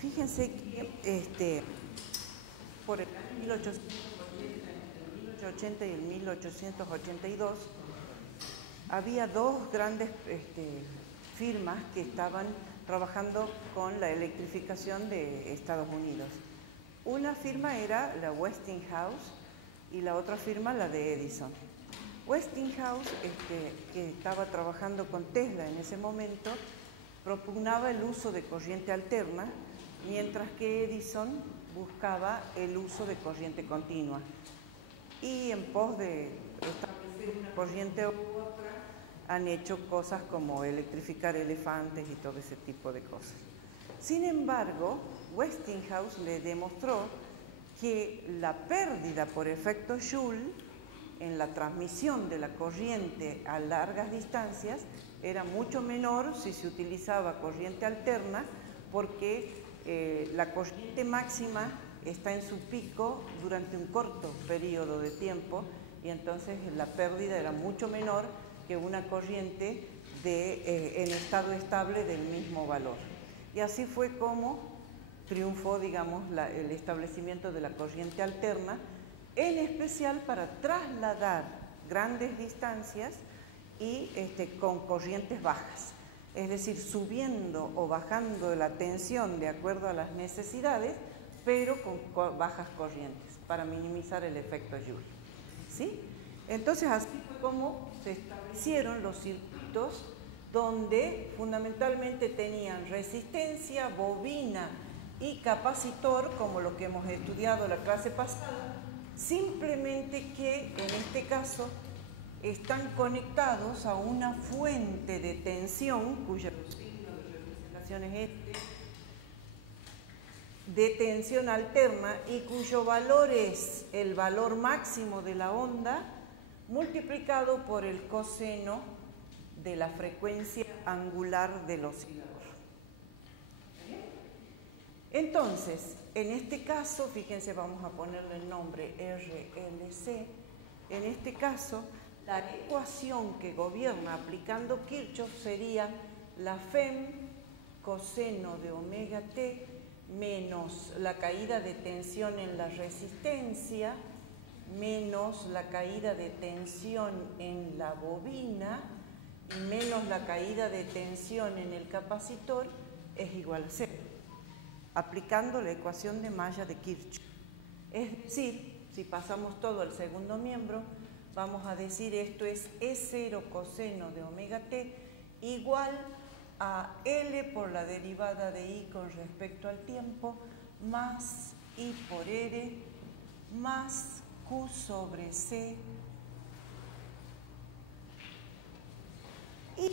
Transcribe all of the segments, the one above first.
Fíjense que por el año 1880 y el 1882 había dos grandes firmas que estaban trabajando con la electrificación de Estados Unidos. Una firma era la Westinghouse y la otra firma la de Edison. Westinghouse, que estaba trabajando con Tesla en ese momento, propugnaba el uso de corriente alterna, mientras que Edison buscaba el uso de corriente continua. Y en pos de establecer una corriente u otra, han hecho cosas como electrificar elefantes y todo ese tipo de cosas. Sin embargo, Westinghouse le demostró que la pérdida por efecto Joule en la transmisión de la corriente a largas distancias era mucho menor si se utilizaba corriente alterna, porque la corriente máxima está en su pico durante un corto periodo de tiempo y entonces la pérdida era mucho menor que una corriente en estado estable del mismo valor. Y así fue como triunfó, digamos, el establecimiento de la corriente alterna, en especial para trasladar grandes distancias y con corrientes bajas. Es decir, subiendo o bajando la tensión de acuerdo a las necesidades, pero con bajas corrientes, para minimizar el efecto Joule. ¿Sí? Entonces, así fue como se establecieron los circuitos donde fundamentalmente tenían resistencia, bobina y capacitor, como lo que hemos estudiado la clase pasada, simplemente que en este caso están conectados a una fuente de tensión, cuya signo de representación es de tensión alterna y cuyo valor es el valor máximo de la onda multiplicado por el coseno de la frecuencia angular del oscilador. Entonces, en este caso, fíjense, vamos a ponerle el nombre RLC. En este caso, la ecuación que gobierna aplicando Kirchhoff sería la FEM coseno de omega t menos la caída de tensión en la resistencia menos la caída de tensión en la bobina y menos la caída de tensión en el capacitor es igual a 0, aplicando la ecuación de malla de Kirchhoff. Es decir, si pasamos todo al segundo miembro, vamos a decir esto es E0 coseno de omega t igual a L por la derivada de I con respecto al tiempo más I por R más Q sobre C y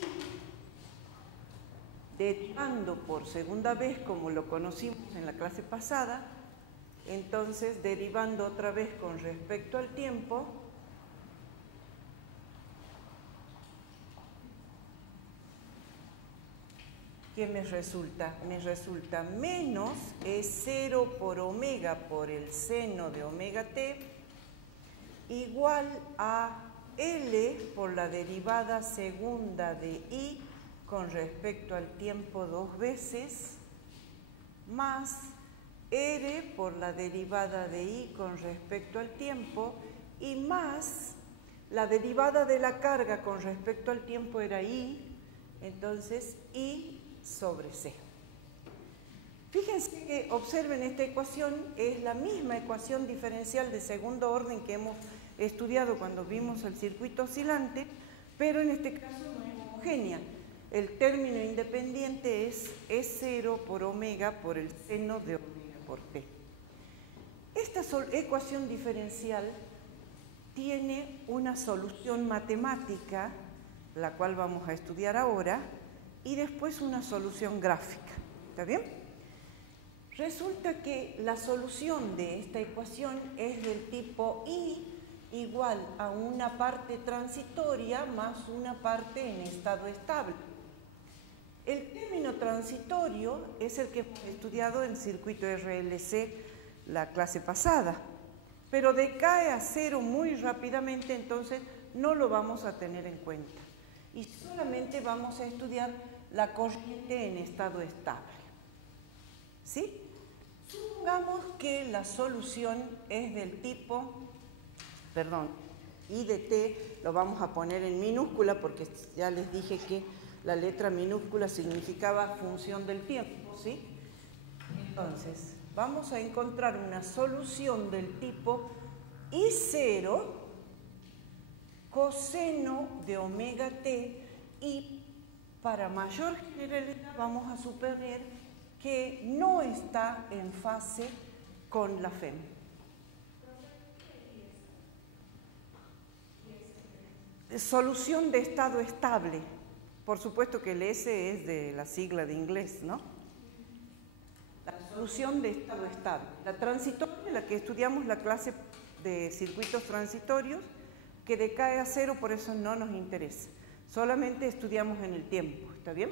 derivando por segunda vez como lo conocimos en la clase pasada, entonces derivando otra vez con respecto al tiempo, ¿qué me resulta? Me resulta menos E0 por omega por el seno de omega t igual a L por la derivada segunda de I con respecto al tiempo dos veces más R por la derivada de I con respecto al tiempo y más la derivada de la carga con respecto al tiempo era I, entonces I sobre C. Fíjense que observen esta ecuación, es la misma ecuación diferencial de segundo orden que hemos estudiado cuando vimos el circuito oscilante, pero en este caso no es homogénea. El término independiente es E0 por omega por el seno de omega por t. Esta ecuación diferencial tiene una solución matemática, la cual vamos a estudiar ahora, y después una solución gráfica. ¿Está bien? Resulta que la solución de esta ecuación es del tipo I igual a una parte transitoria más una parte en estado estable. El término transitorio es el que hemos estudiado en circuito RLC la clase pasada, pero decae a 0 muy rápidamente, entonces no lo vamos a tener en cuenta. Y solamente vamos a estudiar la corriente en estado estable. ¿sí? Supongamos que la solución es del tipo, I de t lo vamos a poner en minúscula porque ya les dije que la letra minúscula significaba función del tiempo, ¿sí? Entonces, vamos a encontrar una solución del tipo I0 coseno de omega t, y para mayor generalidad vamos a suponer que no está en fase con la FEM. Solución de estado estable. Por supuesto que el S es de la sigla de inglés, ¿no? La solución de estado estable. La transitoria, la que estudiamos la clase de circuitos transitorios, que decae a cero, por eso no nos interesa. Solamente estudiamos en el tiempo, ¿está bien?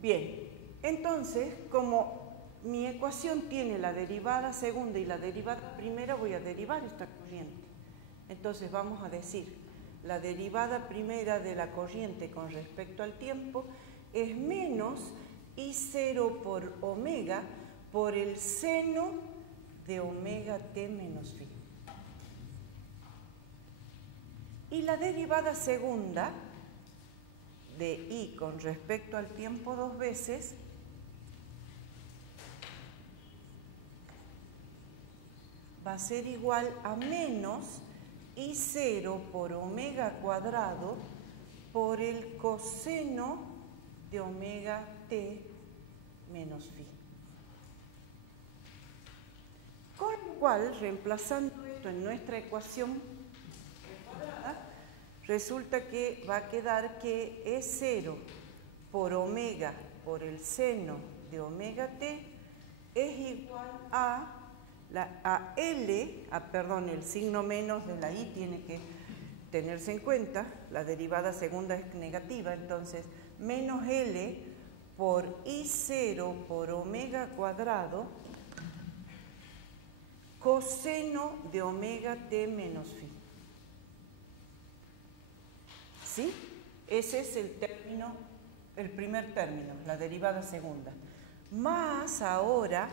Bien, entonces, como mi ecuación tiene la derivada segunda y la derivada primera, voy a derivar esta corriente. Entonces vamos a decir, la derivada primera de la corriente con respecto al tiempo es menos I0 por omega por el seno de omega t menos phi. Y la derivada segunda de I con respecto al tiempo dos veces va a ser igual a menos I0 por omega cuadrado por el coseno de omega t menos phi. Con lo cual, reemplazando esto en nuestra ecuación cuadrada, resulta que va a quedar que E0 por omega por el seno de omega t es igual a el signo menos de la I tiene que tenerse en cuenta, la derivada segunda es negativa, entonces menos L por I0 por omega cuadrado coseno de omega t menos phi. ¿Sí? Ese es el término, el primer término, la derivada segunda. Más ahora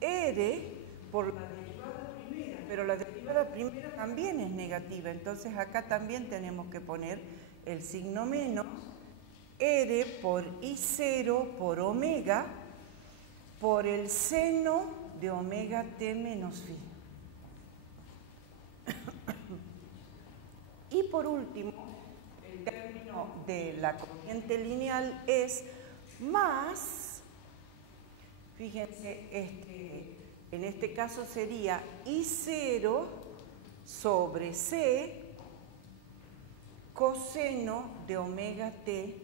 R por la derivada primera, pero la derivada primera también es negativa, entonces acá también tenemos que poner el signo menos, R por I0 por omega por el seno de omega t menos phi. Y por último, el término de la corriente lineal es más, fíjense, en este caso sería I0 sobre C coseno de omega t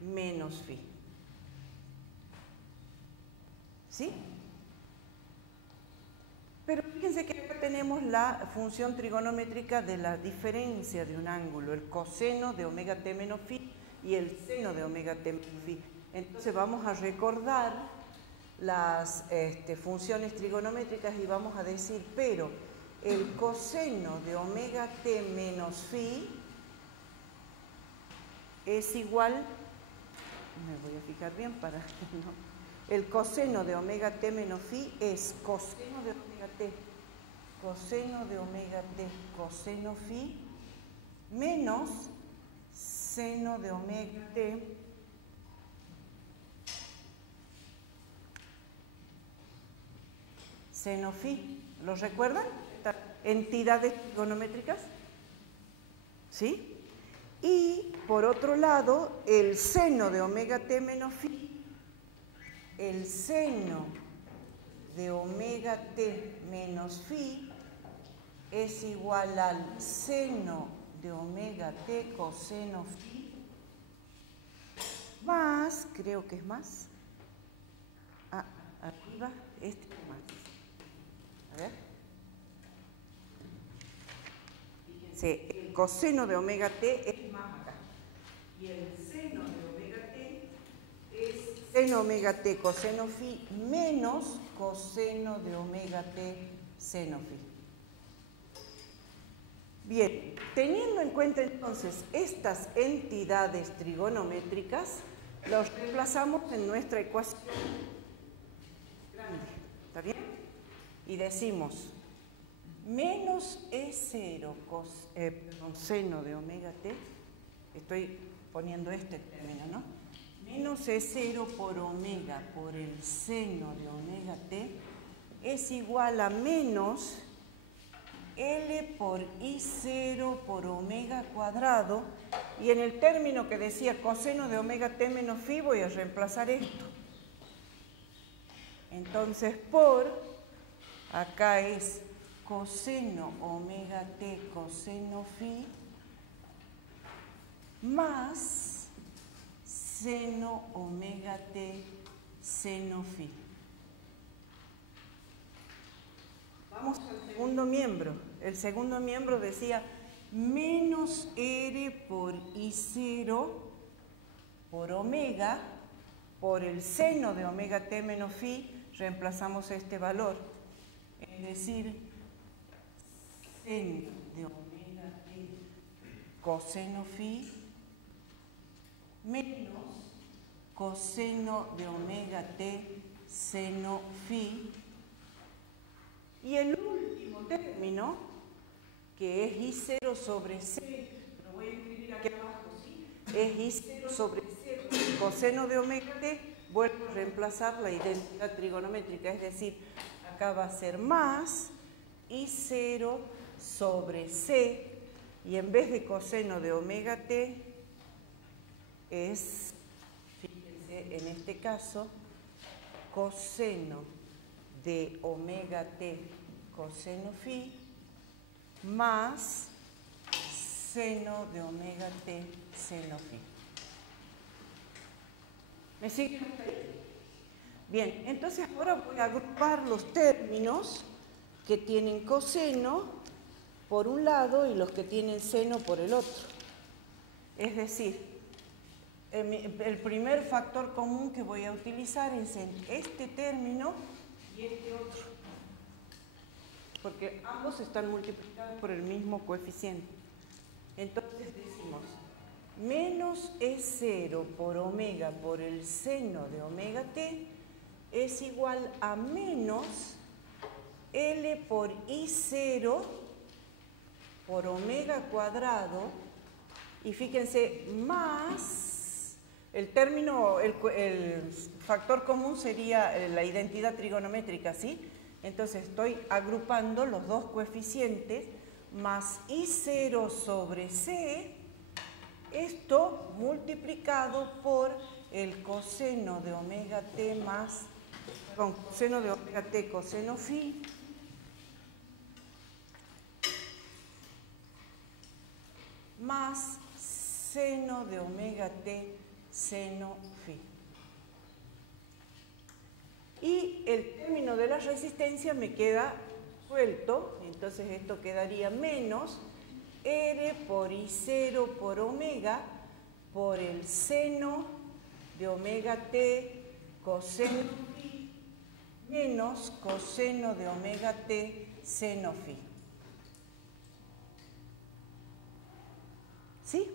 menos phi. ¿Sí? Pero fíjense que acá tenemos la función trigonométrica de la diferencia de un ángulo, el coseno de omega t menos phi y el seno de omega t menos phi. Entonces vamos a recordar las funciones trigonométricas y vamos a decir, pero el coseno de omega t menos phi es igual, me voy a fijar bien para no. El coseno de omega t menos phi es coseno de omega t, coseno de omega t, coseno phi, menos seno de omega t seno phi. ¿Lo recuerdan? Entidades trigonométricas. ¿Sí? Y por otro lado, el seno de omega t menos phi, el seno de omega t menos phi es igual al seno de omega t coseno phi más, creo que es más, arriba, es más. A ver. Fíjense, el coseno de omega t es más acá. Y el seno de omega t es seno omega t coseno phi menos coseno de omega t seno phi. Bien, teniendo en cuenta entonces estas entidades trigonométricas, los reemplazamos en nuestra ecuación grande, ¿está bien? Y decimos menos E0 seno de omega t, estoy poniendo este término, ¿no? Menos E0 por omega por el seno de omega t es igual a menos L por I0 por omega cuadrado, y en el término que decía coseno de omega t menos phi voy a reemplazar esto. Entonces por, acá es coseno omega t coseno phi más seno omega t seno phi. Vamos al segundo miembro. El segundo miembro decía menos R por I0 por omega por el seno de omega t menos phi, reemplazamos este valor. Es decir, seno de omega t coseno phi menos coseno de omega t seno phi. Y el último término, que es I0 sobre C, lo voy a escribir aquí abajo, ¿sí? Es I0 sobre C, coseno de omega t, vuelvo a reemplazar la identidad trigonométrica, es decir, acá va a ser más I0 sobre C, y en vez de coseno de omega t, es, fíjense, en este caso, coseno de omega t coseno phi más seno de omega t seno phi. ¿Me siguen? Bien, entonces ahora voy a agrupar los términos que tienen coseno por un lado y los que tienen seno por el otro. Es decir, el primer factor común que voy a utilizar es en este término y este otro, porque ambos están multiplicados por el mismo coeficiente. Entonces decimos menos E0 por omega por el seno de omega t es igual a menos L por I0 por omega cuadrado, y fíjense, más el término, el factor común sería la identidad trigonométrica, ¿sí? Entonces estoy agrupando los dos coeficientes más I0 sobre C, esto multiplicado por el coseno de omega t más, perdón, coseno de omega t coseno phi más seno de omega t seno phi. Y el término de la resistencia me queda suelto, entonces esto quedaría menos R por I0 por omega por el seno de omega t coseno phi menos coseno de omega t seno phi. ¿Sí?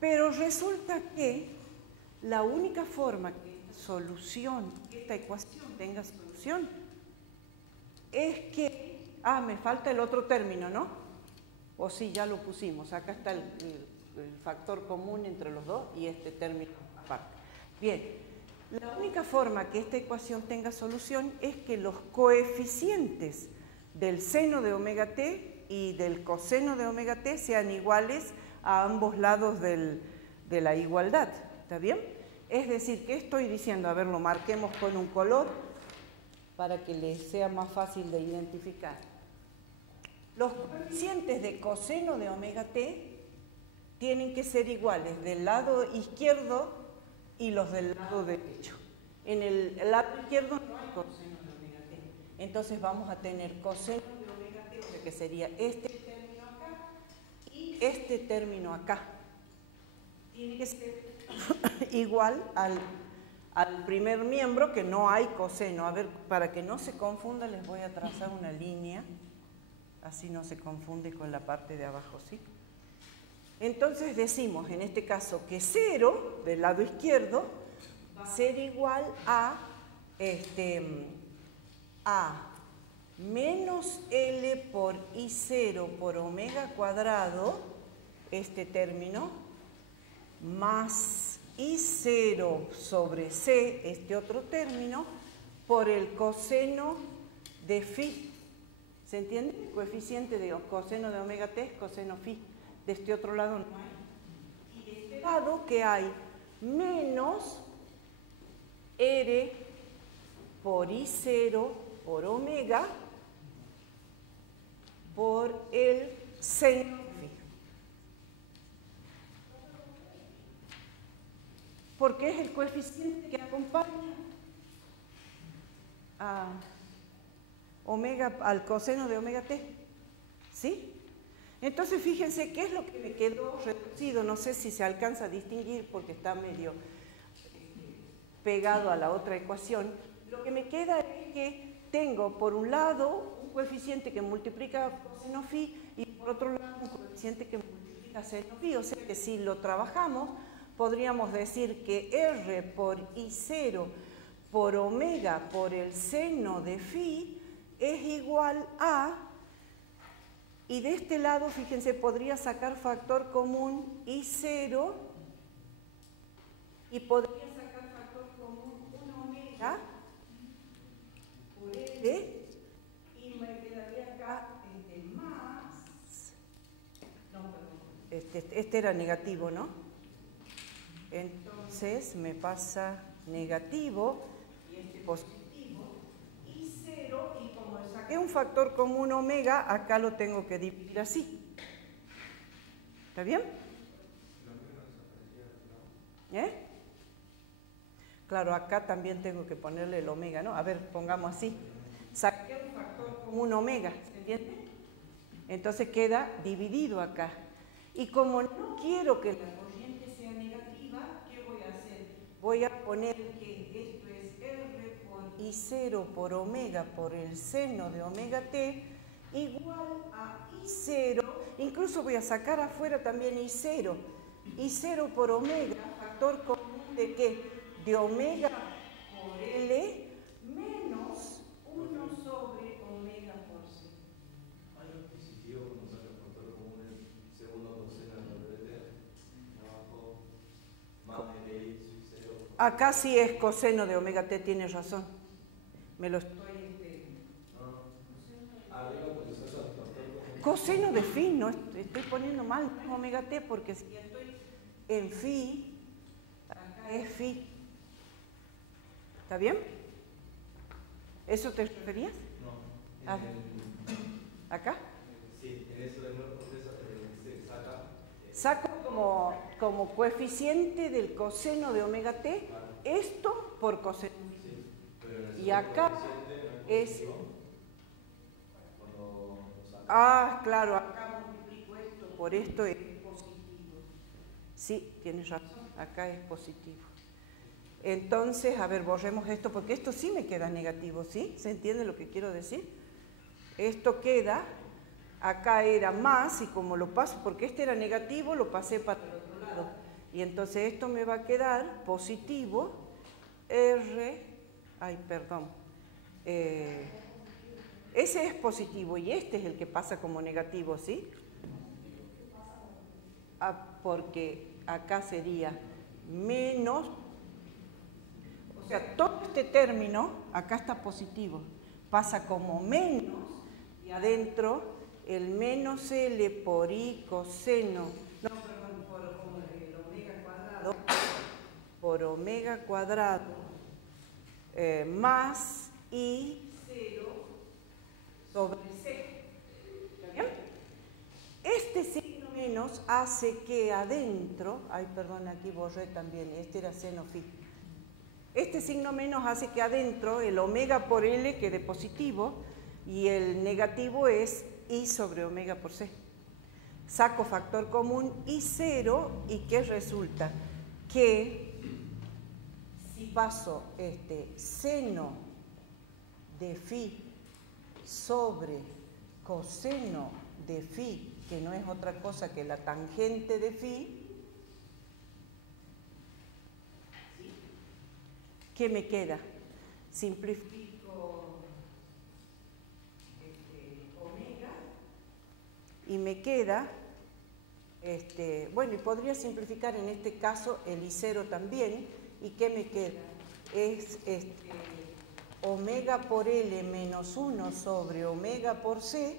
Pero resulta que la única forma que esta ecuación tenga solución es que, me falta el otro término, ¿no? O sí, ya lo pusimos, acá está el factor común entre los dos y este término aparte. Bien, la única forma que esta ecuación tenga solución es que los coeficientes del seno de omega t y del coseno de omega t sean iguales a ambos lados de la igualdad, ¿está bien? Es decir, ¿qué estoy diciendo? A ver, lo marquemos con un color para que les sea más fácil de identificar. Los coeficientes de coseno de omega t tienen que ser iguales del lado izquierdo y los del lado derecho. En el lado izquierdo no hay coseno de omega t. Entonces vamos a tener coseno de omega t, o sea que sería este término acá y este término acá. Tiene que ser igual al primer miembro, que no hay coseno. A ver, para que no se confunda les voy a trazar una línea, así no se confunde con la parte de abajo, ¿sí? Entonces decimos, en este caso, que 0 del lado izquierdo va a ser igual a menos L por I0 por omega cuadrado, este término, más I0 sobre C, este otro término, por el coseno de phi. ¿Se entiende? El coeficiente de coseno de omega t es coseno phi. De este otro lado no hay. Y de este lado que hay menos R por I0 por omega por el seno phi. Porque es el coeficiente que acompaña a omega, al coseno de omega t. ¿Sí? Entonces fíjense qué es lo que me quedó reducido. No sé si se alcanza a distinguir porque está medio pegado a la otra ecuación. Lo que me queda es que tengo por un lado un coeficiente que multiplica coseno phi y por otro lado un coeficiente que multiplica seno phi. O sea que si lo trabajamos podríamos decir que R por I0 por omega por el seno de phi es igual a, y de este lado, fíjense, podría sacar factor común I0 y podría sacar factor común 1 omega por L y me quedaría acá más, no, perdón, este era negativo, ¿no? Entonces me pasa negativo y este positivo. Y como saqué un factor común omega, acá lo tengo que dividir así. ¿Está bien? Claro, acá también tengo que ponerle el omega, ¿no? A ver, pongamos así. Saqué un factor común omega, ¿se entiende? Entonces queda dividido acá. Y como no quiero que la corriente sea negativa, ¿qué voy a hacer? Voy a poner que esto es R por I0 por omega por el seno de omega t igual a I0, incluso voy a sacar afuera también I0. I0 por omega, factor común de ¿qué? De omega por L menos 1 sobre omega por C. Hay un positivo cuando saca el factor común el segundo coseno de t, abajo más LI 0. Acá sí es coseno de omega t, tienes razón. Me lo estoy... Arriba cuando saca el factor común. Coseno de phi, no estoy poniendo mal, no es omega t, porque si estoy en phi, acá es phi. ¿Está bien? ¿Eso te referías? No. ¿Acá? Sí, en eso de nuevo se saca. Saco como coeficiente del coseno de omega t, esto por coseno. Sí, pero Y acá es... Ah, claro, acá multiplico esto por esto, es positivo. Sí, tienes razón, acá es positivo. Entonces, a ver, borremos esto, porque esto sí me queda negativo, ¿sí? ¿Se entiende lo que quiero decir? Esto queda, acá era más, y como lo paso, porque este era negativo, lo pasé para el otro lado. Y entonces esto me va a quedar positivo, ese es positivo y este es el que pasa como negativo, ¿sí? Porque acá sería menos, o sea, todo este término, acá está positivo, pasa como menos y adentro el menos L por I coseno, no, perdón, por el omega cuadrado, por omega cuadrado más I0 sobre C. ¿Está bien? Este signo menos hace que adentro, aquí borré también, este era seno phi. Este signo menos hace que adentro el omega por L quede positivo y el negativo es I sobre omega por C. Saco factor común I0 y ¿qué resulta? Que si paso seno de phi sobre coseno de phi, que no es otra cosa que la tangente de phi, ¿sí? ¿Qué me queda? Simplifico omega y me queda, bueno, y podría simplificar en este caso el I0 también. ¿Y qué me queda? Es omega por L menos 1 sobre omega por C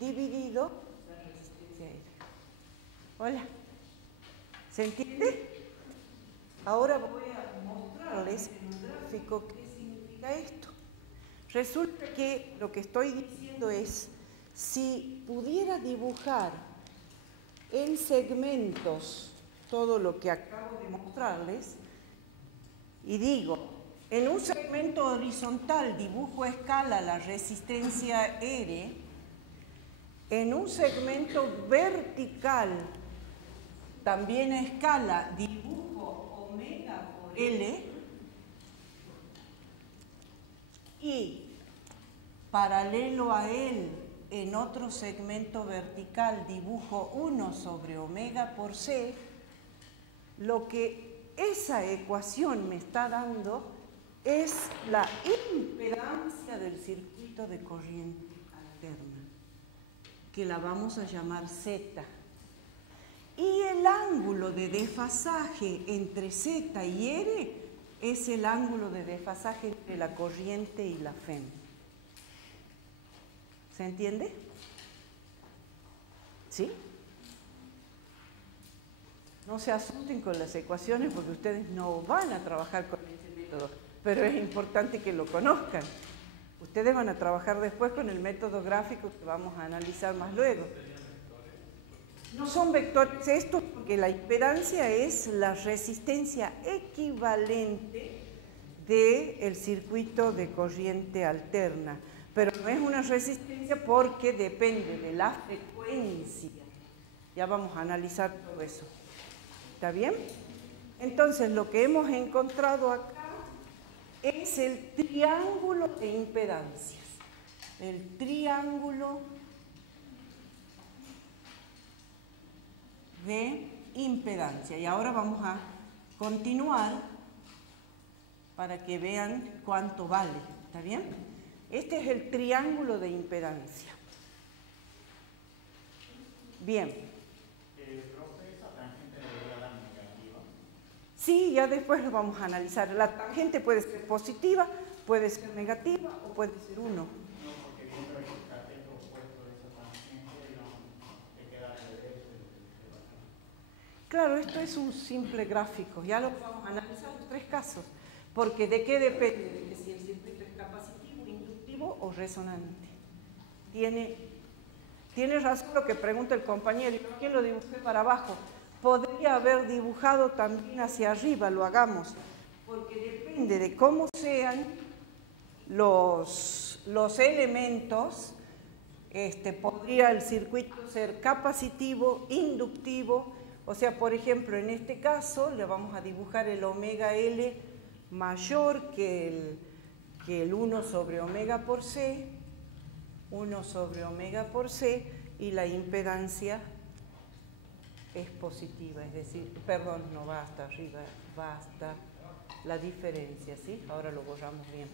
dividido la resistencia hídrica. Hola, ¿se entiende? Ahora voy a mostrarles en un gráfico qué significa esto. Resulta que lo que estoy diciendo es, si pudiera dibujar en segmentos todo lo que acabo de mostrarles, y digo, en un segmento horizontal dibujo a escala la resistencia R, en un segmento vertical también a escala dibujo omega por L, y paralelo a él en otro segmento vertical dibujo 1 sobre omega por C, lo que esa ecuación me está dando es la impedancia del circuito de corriente alterna, que la vamos a llamar Z. Y el ángulo de desfasaje entre Z y R es el ángulo de desfasaje entre la corriente y la FEM. ¿Se entiende? ¿Sí? No se asusten con las ecuaciones porque ustedes no van a trabajar con ese método, pero es importante que lo conozcan. Ustedes van a trabajar después con el método gráfico que vamos a analizar más luego. No son vectores estos porque la impedancia es la resistencia equivalente del circuito de corriente alterna, pero no es una resistencia porque depende de la frecuencia. Ya vamos a analizar todo eso. ¿Está bien? Entonces, lo que hemos encontrado acá es el triángulo de impedancias. El triángulo de impedancia. Y ahora vamos a continuar para que vean cuánto vale. ¿Está bien? Este es el triángulo de impedancia. Bien. Sí, ya después lo vamos a analizar. La tangente puede ser positiva, puede ser negativa o puede ser 1. No, porque viendo el cateto opuesto de esa tangente, no te queda al revés. Claro, esto es un simple gráfico. Ya lo vamos a analizar los tres casos. Porque ¿de qué depende? De que si el circuito es capacitivo, inductivo o resonante. Tiene razón lo que pregunta el compañero. ¿Por qué lo dibujé para abajo? Podría haber dibujado también hacia arriba, lo hagamos, porque depende de cómo sean los elementos, podría el circuito ser capacitivo, inductivo, o sea, por ejemplo, en este caso le vamos a dibujar el omega L mayor que el 1 sobre omega por C, 1 sobre omega por C, y la impedancia es positiva, es decir, perdón, no va hasta arriba, va hasta la diferencia, ¿sí? Ahora lo borramos bien.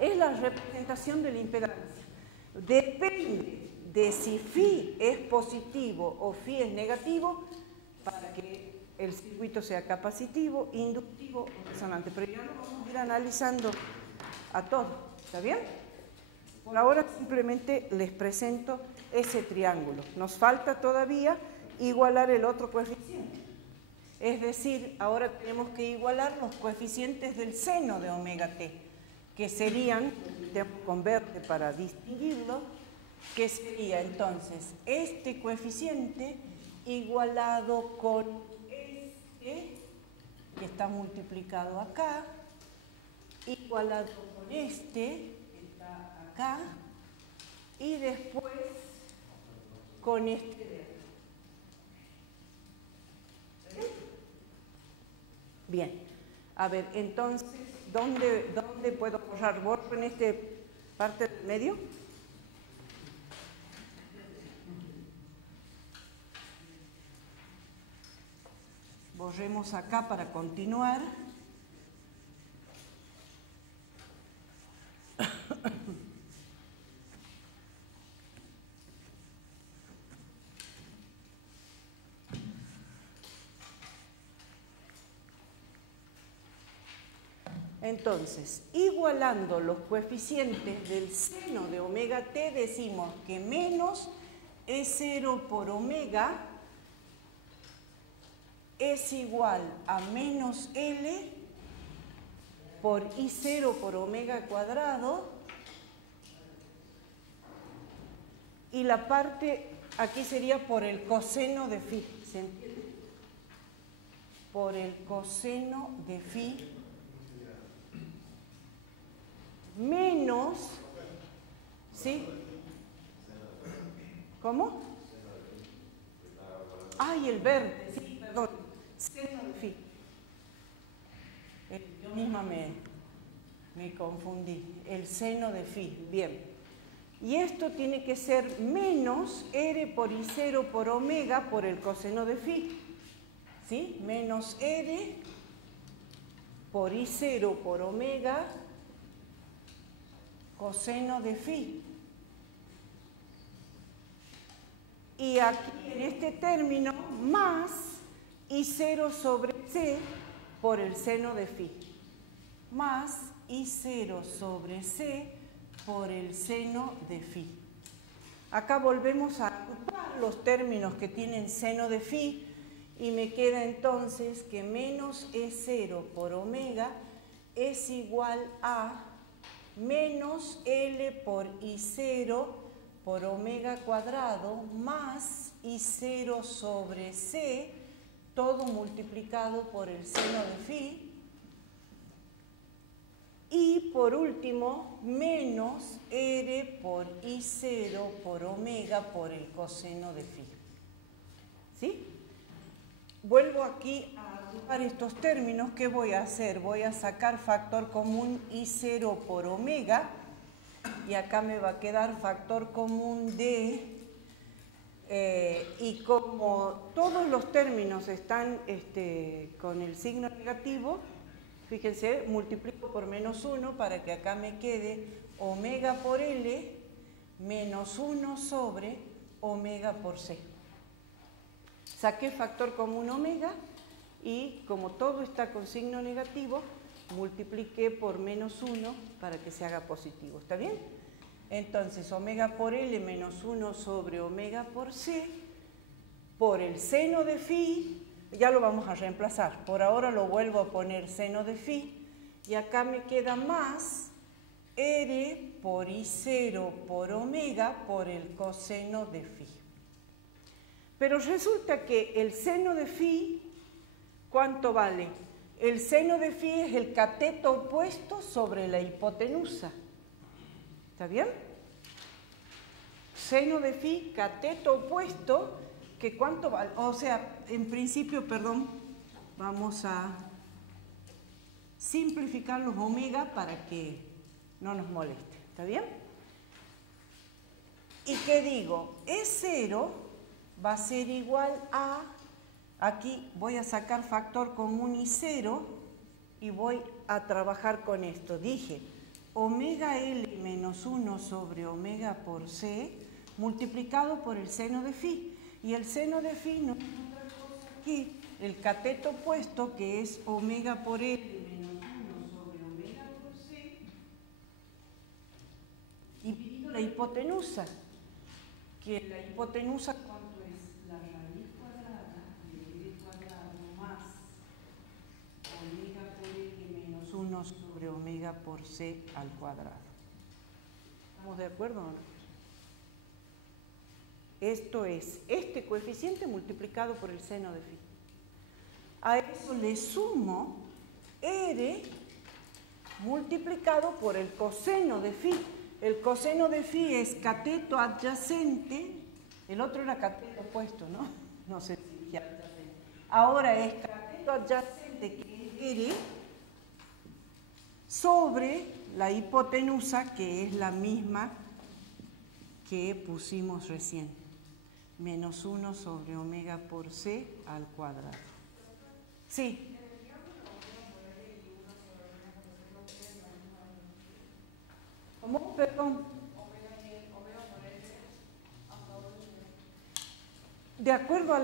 Es la representación de la impedancia. Depende de si phi es positivo o phi es negativo para que el circuito sea capacitivo, inductivo o resonante. Pero ya lo vamos a ir analizando a todo, ¿está bien? Por ahora simplemente les presento ese triángulo. Nos falta todavía igualar el otro coeficiente. Es decir, ahora tenemos que igualar los coeficientes del seno de omega t, que serían, con verde para distinguirlo, que sería entonces este coeficiente igualado con este, que está multiplicado acá, igualado con este, que está acá, y después con este de acá. Bien, a ver, entonces, ¿dónde puedo borrar? ¿Borro en esta parte del medio? borremos acá para continuar. Entonces, igualando los coeficientes del seno de omega t, decimos que menos E0 por omega es igual a menos L por I0 por omega cuadrado, y la parte aquí sería por el coseno de phi, ¿se entiende? Por el coseno de phi menos, ¿sí? ¿Cómo? Ay, el verde, sí, perdón, seno de phi. Yo misma me confundí, el seno de phi, bien. Y esto tiene que ser menos R por I0 por omega por el coseno de phi, ¿sí? Menos R por I0 por omega coseno de phi. Y aquí en este término más I0 sobre C por el seno de phi. Más I0 sobre C por el seno de phi. Acá volvemos a agrupar los términos que tienen seno de phi y me queda entonces que menos E0 por omega es igual a menos L por I0 por omega cuadrado más I0 sobre C, todo multiplicado por el seno de phi. Y por último, menos R por I0 por omega por el coseno de phi. ¿Sí? Vuelvo aquí a agrupar estos términos. ¿Qué voy a hacer? Voy a sacar factor común I0 por omega y acá me va a quedar factor común D. Y como todos los términos están con el signo negativo, fíjense, multiplico por menos 1 para que acá me quede omega por L menos 1 sobre omega por C. Saqué factor común omega y como todo está con signo negativo, multipliqué por menos 1 para que se haga positivo. ¿Está bien? Entonces, omega por L menos 1 sobre omega por C por el seno de phi. Ya lo vamos a reemplazar. Por ahora lo vuelvo a poner seno de phi. Y acá me queda más R por I0 por omega por el coseno de phi. Pero resulta que el seno de phi, ¿cuánto vale? El seno de phi es el cateto opuesto sobre la hipotenusa. ¿Está bien? Seno de phi, cateto opuesto, que ¿cuánto vale? O sea, en principio, perdón, vamos a simplificar los omega para que no nos moleste. ¿Está bien? ¿Y qué digo? E0 va a ser igual a, aquí voy a sacar factor común I0 y voy a trabajar con esto. Dije, omega L menos 1 sobre omega por C multiplicado por el seno de phi. Y el seno de phi no es otra cosa que el cateto opuesto, que es omega por L menos 1 sobre omega por C, dividido la hipotenusa. Que la hipotenusa, ¿cuánto es? La raíz cuadrada de L cuadrado más omega por L menos 1 sobre omega por C al cuadrado. ¿Estamos de acuerdo o no? Esto es este coeficiente multiplicado por el seno de phi. A eso le sumo R multiplicado por el coseno de phi. El coseno de phi es cateto adyacente, el otro era cateto opuesto, ¿no? No sé si ya adyacente. Ahora es cateto adyacente, que es R, sobre la hipotenusa, que es la misma que pusimos recién. Menos 1 sobre omega por C al cuadrado. Sí. ¿Cómo? Perdón. De acuerdo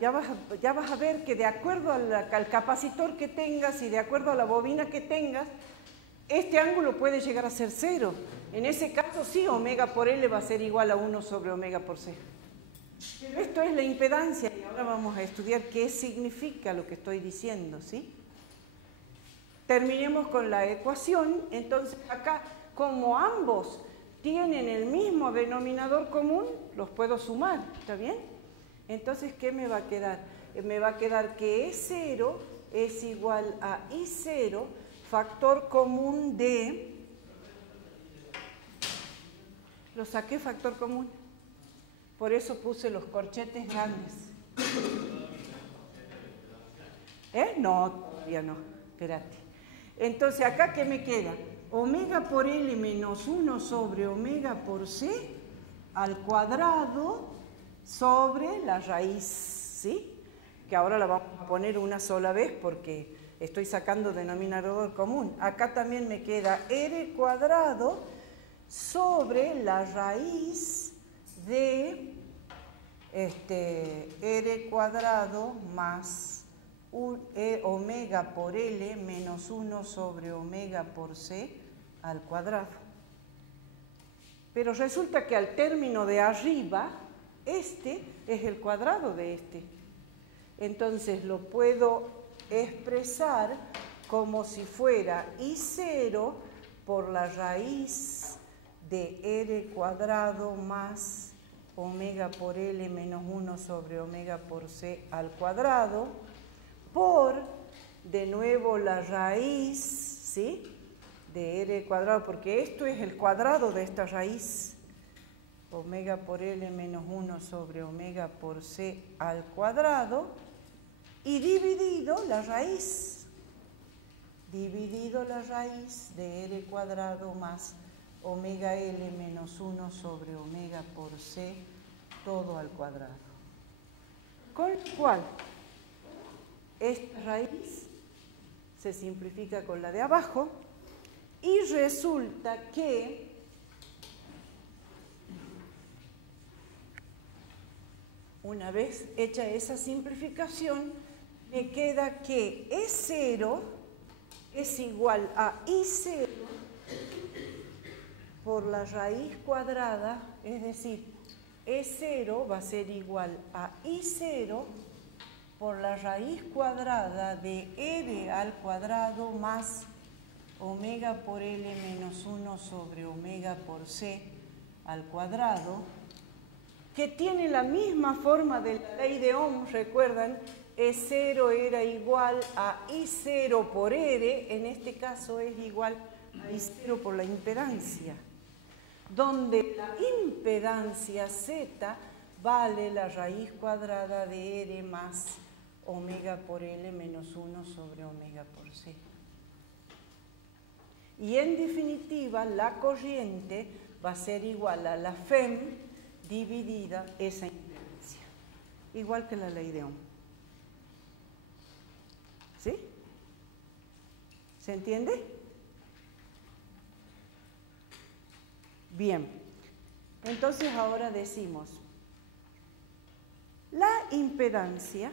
ya vas a ver que de acuerdo al capacitor que tengas y de acuerdo a la bobina que tengas, este ángulo puede llegar a ser 0. En ese caso sí, omega por L va a ser igual a 1 sobre omega por C. Pero esto es la impedancia y ahora vamos a estudiar qué significa lo que estoy diciendo, ¿sí? Terminemos con la ecuación. Entonces acá, como ambos tienen el mismo denominador común, los puedo sumar, ¿está bien? Entonces, ¿qué me va a quedar? Me va a quedar que E0 es igual a I0, factor común de... Lo saqué factor común. Por eso puse los corchetes grandes. No, todavía no. Espérate. Entonces, ¿acá qué me queda? Omega por L menos 1 sobre omega por C al cuadrado sobre la raíz, ¿sí? Que ahora la vamos a poner una sola vez porque estoy sacando denominador común. Acá también me queda R cuadrado sobre la raíz de R cuadrado más omega por L menos 1 sobre omega por C al cuadrado. Pero resulta que al término de arriba, este es el cuadrado de este. Entonces lo puedo expresar como si fuera I0 por la raíz de R cuadrado más omega por L menos 1 sobre omega por C al cuadrado por, de nuevo, la raíz, ¿sí?, de R cuadrado, porque esto es el cuadrado de esta raíz, omega por L menos 1 sobre omega por C al cuadrado, y dividido la raíz de R cuadrado más omega L menos 1 sobre omega por C todo al cuadrado. Con lo cual, esta raíz se simplifica con la de abajo y resulta que una vez hecha esa simplificación, me queda que E0 es igual a I0 por la raíz cuadrada, es decir, E0 va a ser igual a I0 por la raíz cuadrada de R al cuadrado más omega por L menos 1 sobre omega por C al cuadrado, que tiene la misma forma de la ley de Ohm, recuerdan, E0 era igual a I0 por R, en este caso es igual a I0 por la impedancia, donde la impedancia Z vale la raíz cuadrada de R más omega por L menos 1 sobre omega por C. Y en definitiva, la corriente va a ser igual a la FEM dividida esa impedancia, igual que la ley de Ohm. ¿Sí? ¿Se entiende? Bien. Entonces ahora decimos, la impedancia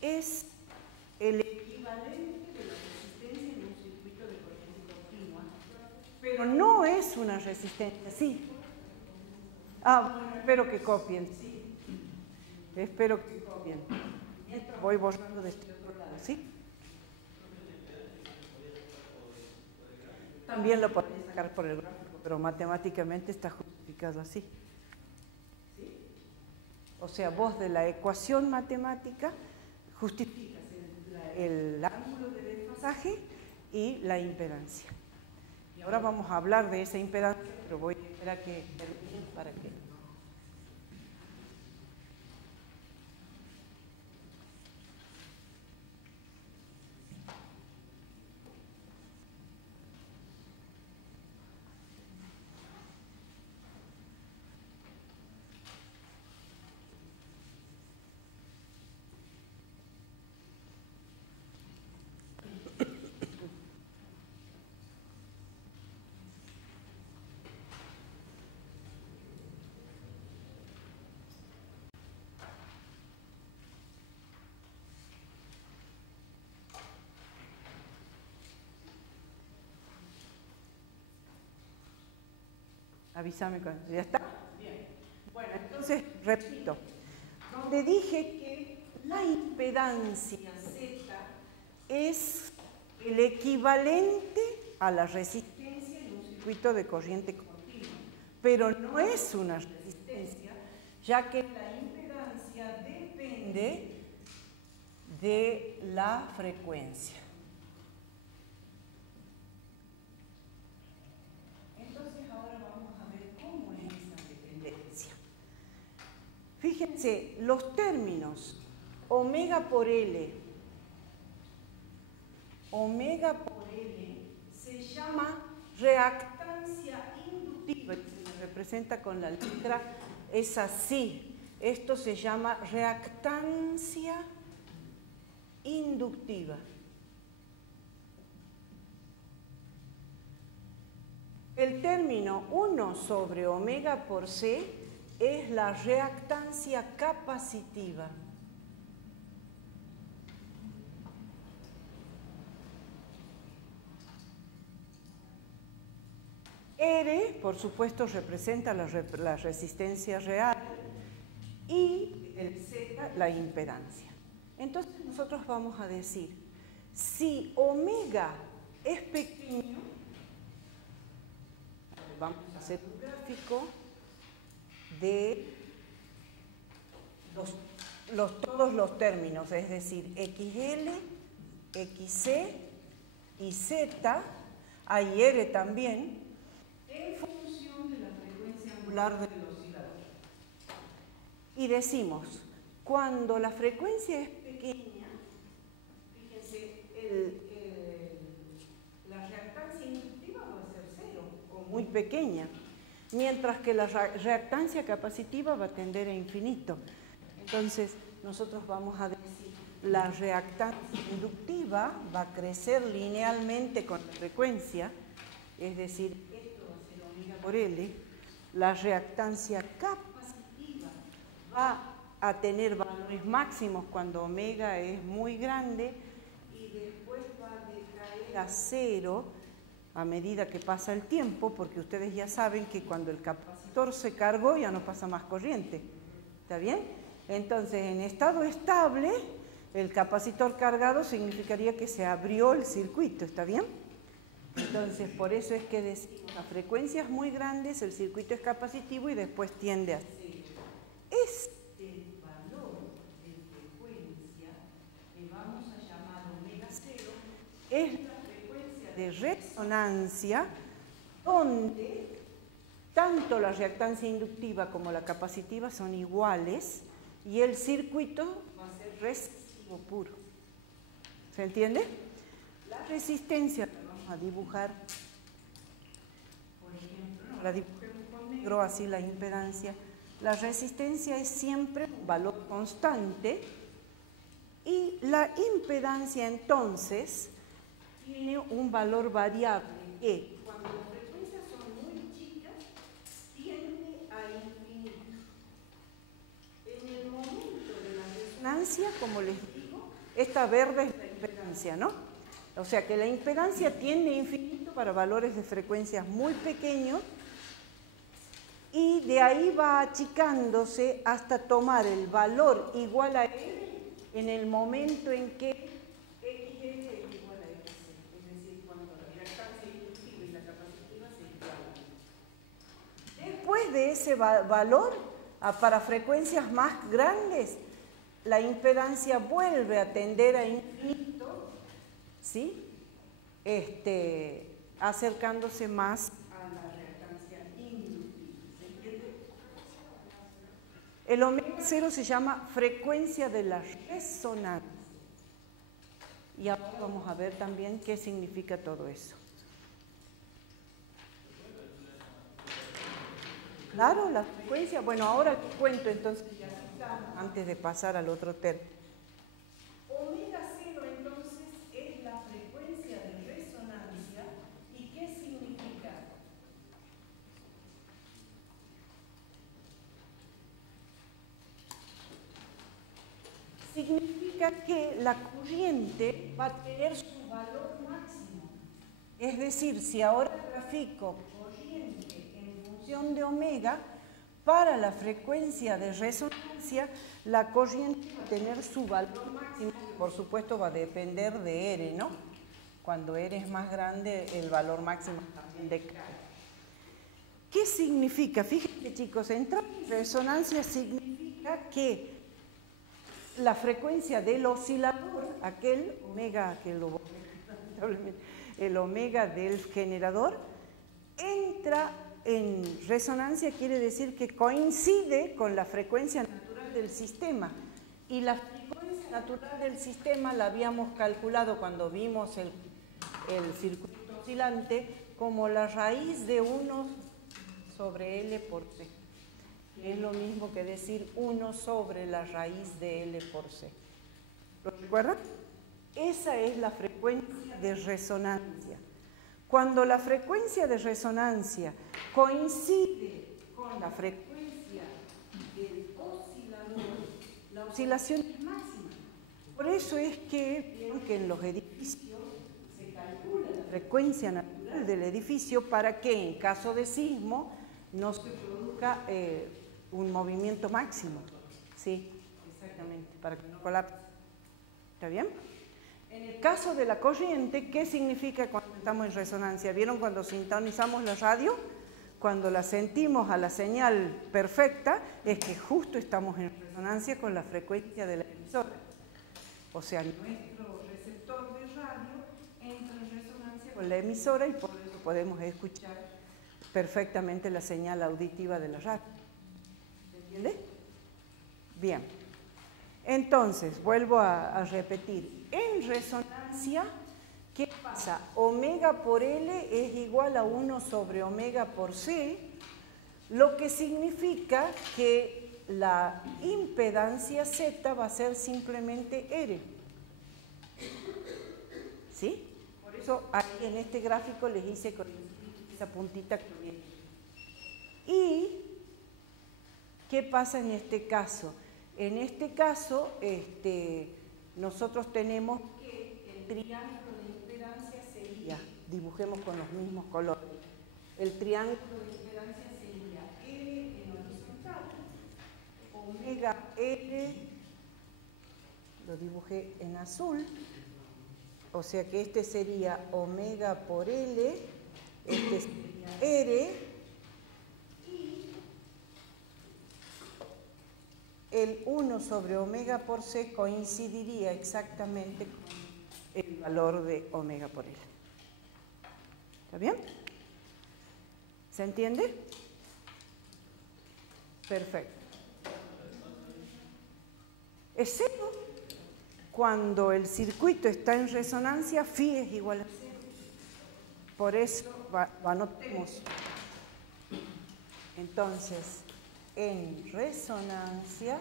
es el equivalente de la resistencia en un circuito de corriente continua, pero no es una resistencia, sí. Bueno, espero que copien, sí. Espero que copien. Voy borrando de este otro lado, ¿sí? También lo podemos sacar por el gráfico, pero matemáticamente está justificado así. ¿Sí? O sea, vos de la ecuación matemática justificas el ángulo de desfasaje y la impedancia. Y ahora vamos a hablar de esa impedancia, pero voy a esperar que termine para que... Avísame cuando. ¿Ya está? Bien. Bueno, entonces, repito. Donde dije que la impedancia Z es el equivalente a la resistencia en un circuito de corriente continua, pero no es una resistencia, ya que la impedancia depende de la frecuencia. Entonces ahora vamos a ver cómo es esa dependencia. Fíjense, los términos omega por L se llama reactancia inductiva, se representa con la letra, es así. Esto se llama reactancia inductiva. El término 1 sobre omega por C es la reactancia capacitiva. R, por supuesto, representa la resistencia real y el Z, la impedancia. Entonces nosotros vamos a decir, si omega es pequeño, vamos a hacer un gráfico de todos los términos, es decir, XL, XC y Z, hay R también, en función de la frecuencia angular del oscilador. Y decimos, cuando la frecuencia es pequeña, fíjense, la reactancia inductiva va a ser 0 o muy pequeña, mientras que la reactancia capacitiva va a tender a infinito. Entonces, nosotros vamos a decir, la reactancia inductiva va a crecer linealmente con la frecuencia, es decir, esto va a ser omega por L. La reactancia capacitiva va a tener valores máximos cuando omega es muy grande y después va a decaer a 0 a medida que pasa el tiempo, porque ustedes ya saben que cuando el capacitor se cargó ya no pasa más corriente. ¿Está bien? Entonces, en estado estable, el capacitor cargado significaría que se abrió el circuito. ¿Está bien? Entonces, por eso es que decimos, a frecuencias muy grandes el circuito es capacitivo y después tiende a 0. Este valor de frecuencia, que vamos a llamar omega 0, es la frecuencia de resonancia donde tanto la reactancia inductiva como la capacitiva son iguales y el circuito va a ser resistivo puro. ¿Se entiende? La resistencia la vamos a dibujar, por ejemplo, la dibujemos con negro, así la impedancia. La resistencia es siempre un valor constante y la impedancia entonces tiene un valor variable que cuando las frecuencias son muy chicas tiende a infinito. En el momento de la resonancia, como les digo, esta verde es la impedancia, ¿no? O sea que la impedancia tiende a infinito para valores de frecuencias muy pequeños y de ahí va achicándose hasta tomar el valor igual a R en el momento en que XL es igual a XC, es decir, cuando la reactancia inductiva y la capacitiva se igualan. Después de ese valor, para frecuencias más grandes, la impedancia vuelve a tender a infinito, ¿sí? Acercándose más a la reactancia inductiva. ¿Se entiende? El omega 0 se llama frecuencia de la resonancia. Y ahora vamos a ver también qué significa todo eso. Claro, la frecuencia. Bueno, ahora cuento entonces, ya está, antes de pasar al otro término. Omega 0 entonces es la frecuencia de resonancia. ¿Y qué significa? Significa que la corriente va a tener su valor máximo. Es decir, si ahora grafico corriente en función función de omega, para la frecuencia de resonancia, la corriente va a tener su valor máximo, que por supuesto va a depender de R, ¿no? Cuando R es más grande, el valor máximo también decae. ¿Qué significa? Fíjense, chicos, entrar en resonancia significa que la frecuencia del oscilador, aquel omega, el omega del generador, entra en resonancia, quiere decir que coincide con la frecuencia natural del sistema. Y la frecuencia natural del sistema la habíamos calculado cuando vimos el circuito oscilante como la raíz de 1 sobre L por C. Es lo mismo que decir 1 sobre la raíz de L por C. ¿Lo recuerdan? Esa es la frecuencia de resonancia. Cuando la frecuencia de resonancia coincide con la frecuencia del oscilador, la oscilación es máxima. Por eso es que en los edificios se calcula la frecuencia natural del edificio para que en caso de sismo no se produzca un movimiento máximo. Sí, exactamente, para que no colapse. ¿Está bien? En el caso de la corriente, ¿qué significa cuando estamos en resonancia? ¿Vieron cuando sintonizamos la radio? Cuando la sentimos a la señal perfecta, es que justo estamos en resonancia con la frecuencia de la emisora. O sea, nuestro receptor de radio entra en resonancia con la emisora y por eso podemos escuchar perfectamente la señal auditiva de la radio. ¿Se entiende? Bien. Entonces, vuelvo a repetir. En resonancia, ¿qué pasa? Omega por L es igual a 1 sobre omega por C, lo que significa que la impedancia Z va a ser simplemente R. ¿Sí? Por eso ahí en este gráfico les hice con esa puntita que viene. ¿Y qué pasa en este caso? En este caso, nosotros tenemos que el triángulo de impedancia sería, dibujemos con los mismos colores, el triángulo de impedancia sería L en horizontal, omega L, lo dibujé en azul, o sea que este sería omega por L, este sería R, el 1 sobre omega por C coincidiría exactamente con el valor de omega por L. ¿Está bien? ¿Se entiende? Perfecto. Excepto cuando el circuito está en resonancia, phi es igual a 0. Por eso anotemos. Entonces, en resonancia